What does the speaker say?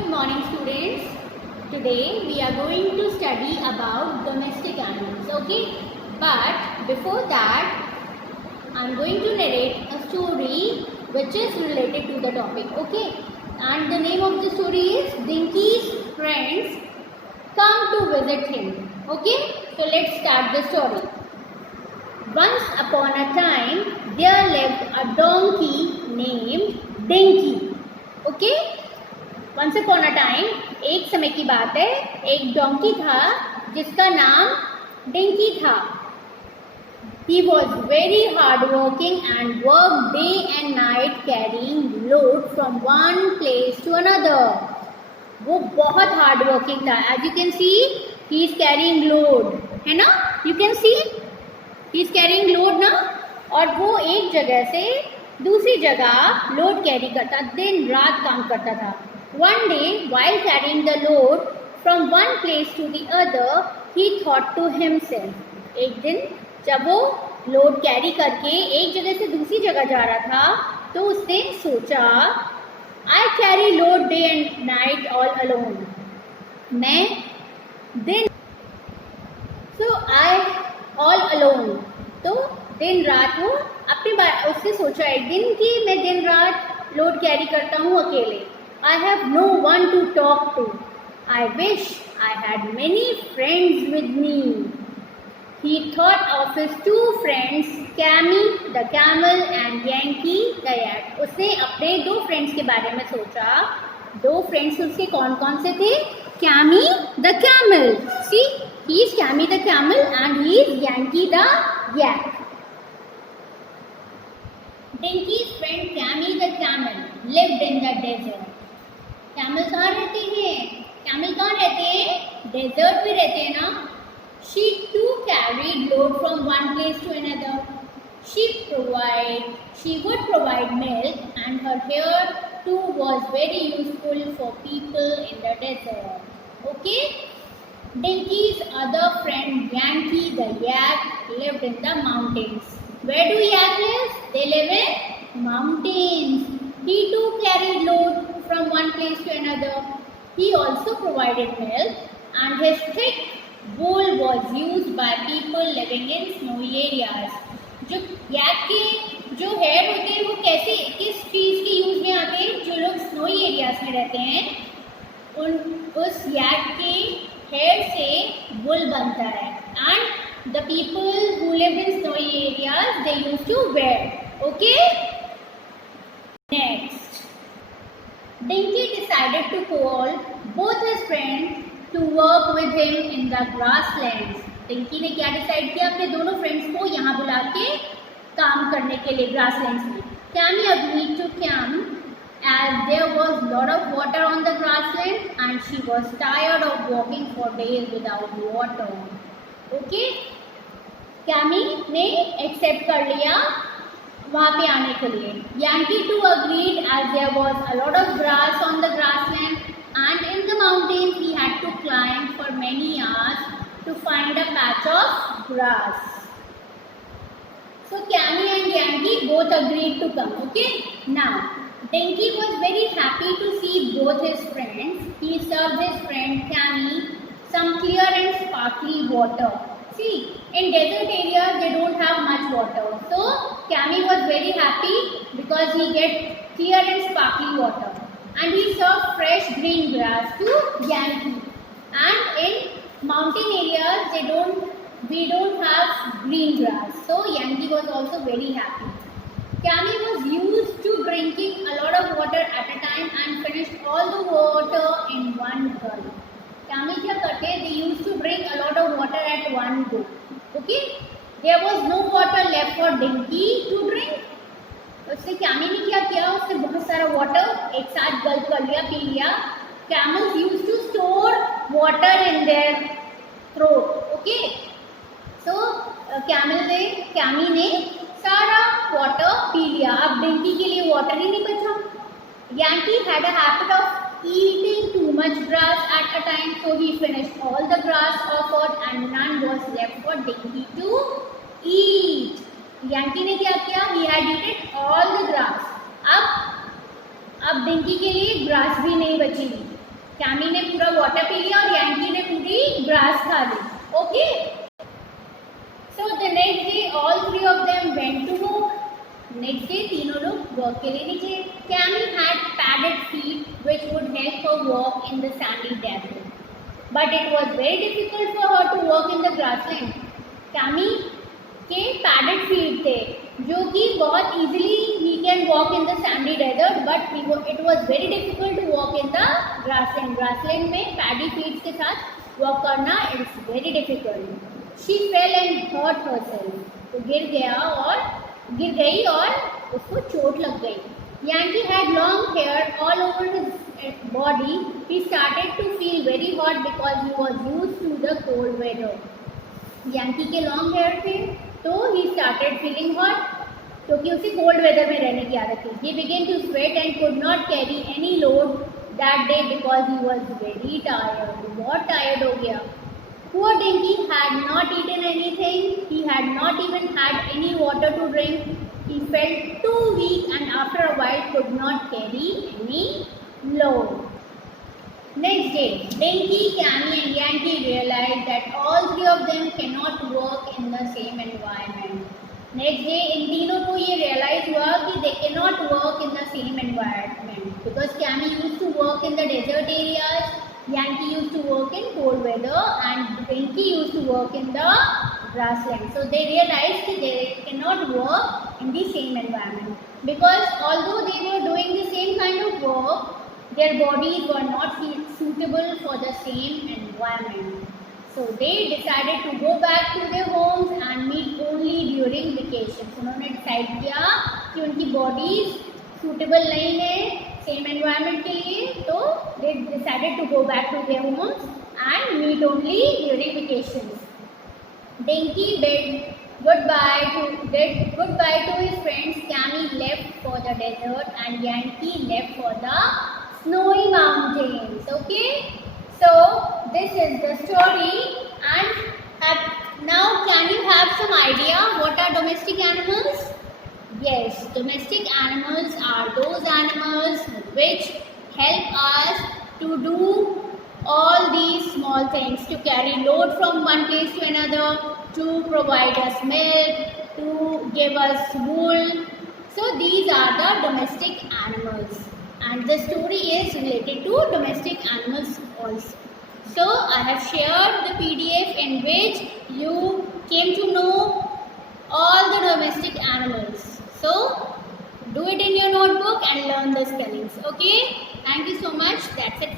Good morning, students. Today we are going to study about domestic animals, okay? But before that, I am going to narrate a story which is related to the topic, okay? And the name of the story is Dinky's Friends Come to Visit Him, okay? So let's start the story. Once upon a time, there lived a donkey named Dinky, okay? Once upon a time, एक समय की बात है, एक donkey था जिसका नाम dinky था. He was very hard working and worked day and night carrying load from one place to another. वो बहुत हार्ड वर्किंग था. As you can see, he is carrying load, है ना? You can see, he is carrying load ना. और वो एक जगह से दूसरी जगह लोड कैरी करता, दिन रात काम करता था. One day, while carrying the load from one place to the other, he thought to himself. एक दिन जब वो लोड कैरी करके एक जगह से दूसरी जगह जा रहा था, तो उसने सोचा, I carry load day and night all alone. मैं दिन so I all alone. तो दिन रात वो अपनी बात उसने सोचा एक दिन कि मैं दिन रात लोड कैरी करता हूँ अकेले. I have no one to talk to. I wish I had many friends with me. He thought of his two friends, Cammy the camel and Yankee the yak. उसने अपने दो फ्रेंड्स के बारे में सोचा. दो फ्रेंड्स उसके कौन कौन से थे? Cammy the camel. See, he is Cammy the camel and he is Yankee the yak. Dinky's friend Cammy the camel lived in the desert. Camel कहाँ रहते हैं? कैमल कहाँ रहते हैं? डेजर्ट में रहते हैं ना. She too carried load from one place to another. She would provide milk, and her hair too was very useful for people in the desert. Okay? Dinky's other friend Yankee the yak lived in the mountains. Where do yak live? They live in mountains. He too carried load from one place to another. He also provided milk, and his thick wool was used by people living in snowy areas. जो याक के जो hair होते हैं वो कैसे किस चीज़ के use में आते हैं? जो लोग स्नोई एरियाज में रहते हैं उस याक के हेयर से वुल बनता है. And the people who live in snowy areas they use to wear. Okay, next. Dinky decided to call both his friends to work with him in the grasslands. Dinky ने क्या decide किया? अपने दोनों friends को यहाँ बुला के काम करने के लिए grasslands में. Cammy agreed to come as there was lot of water on the grassland and she was tired of walking for days without water. Okay? Cammy ने एक्सेप्ट कर लिया वहाँ पे आने के लिए. Yankee too agreed as there was a lot of grass on the grassland and in the mountains he had to climb for many hours to find a patch of grass. So Cammy and Yankee both agreed to come. Okay. Now Dinky was very happy to see both his friends. He served his friend Cammy some clear and sparkly water. See, in desert areas they don't have much water. So Cammy was very happy because he get clear and sparkly water. And he served fresh green grass to Yankee. And in mountain areas we don't have green grass. So Yankee was also very happy. Cammy was used to drinking a lot of water at a time and finished all the water in one gulp. Cammy क्या करते? They used to drink a lot of water at one go. Okay? There was no water left for Dinky to drink. उससे Cammy ने क्या किया? उसने बहुत सारा water एक साथ गल्प कर लिया, पी लिया. Camels used to store water in their throat. Okay? So Cammy ने सारा वाटर पी लिया. अब Dinky के लिए वाटर ही नहीं बचा. Yankee had a habit of eating too much grass at a time, so he finished all the grass offered and none was left for Dinky to eat. Yankee ने क्या किया? He had eaten all the grass. अब Dinky के लिए grass भी नहीं बची. Chemo ने पूरा वाटर पी लिया और यांकी ने पूरी ग्रास खा ली. Okay. So the next day all three of them went to work. Next day तीनों लोग वर्क के लिए निकले. Cammy had padded feet which would help her walk in the sandy desert, but it was very difficult for her to walk in the grassland. Cammy के padded feet थे जो कि बहुत easily he can walk in the sandy desert, but it was very difficult to walk in the grassland. Grassland में paddy feet के साथ walk करना it's very difficult. She fell and hurt herself. तो गिर गई और उसको चोट लग गई. Yankee had long hair all over his body. He started to feel very hot because he was used to the cold weather. Yankee के long hair थे तो he started feeling hot क्योंकि उसे cold weather में रहने की आदत थी. He began to sweat and could not carry any load that day because he was very tired. बहुत tired हो गया. Poor Dinky had not eaten anything. He had not even had any water to drink. He felt too weak and after a while could not carry any load. Next day, Dinky, Cammy and Yankee realized that all three of them cannot work in the same environment. Next day, इन तीनों को ये realize हुआ कि they cannot work in the same environment because Cammy used to work in the desert areas, Yankee used to work in cold weather and Dinky used to work in the grassland. So they realized that they cannot work in the same environment because although they were doing the same kind of work, their bodies were not suitable for the same environment. So they decided to go back to their homes and meet only during vacations. उन्होंने decide किया कि उनकी bodies suitable नहीं है same environment के लिए, तो they decided to go back to their homes and meet only during vacations. Dinky bid goodbye to his friends. Cammy left for the desert and Yankee left for the snowy mountains. Okay, so this is the story. And now can you have some idea what are domestic animals? Yes, domestic animals are those animals which help us to do all these small things, to carry load from one place to another, to provide us milk, to give us wool. So these are the domestic animals, and the story is related to domestic animals also. So I have shared the PDF in which you came to know all the domestic animals. So do it in your notebook and learn the spellings. Okay, thank you so much. That's it.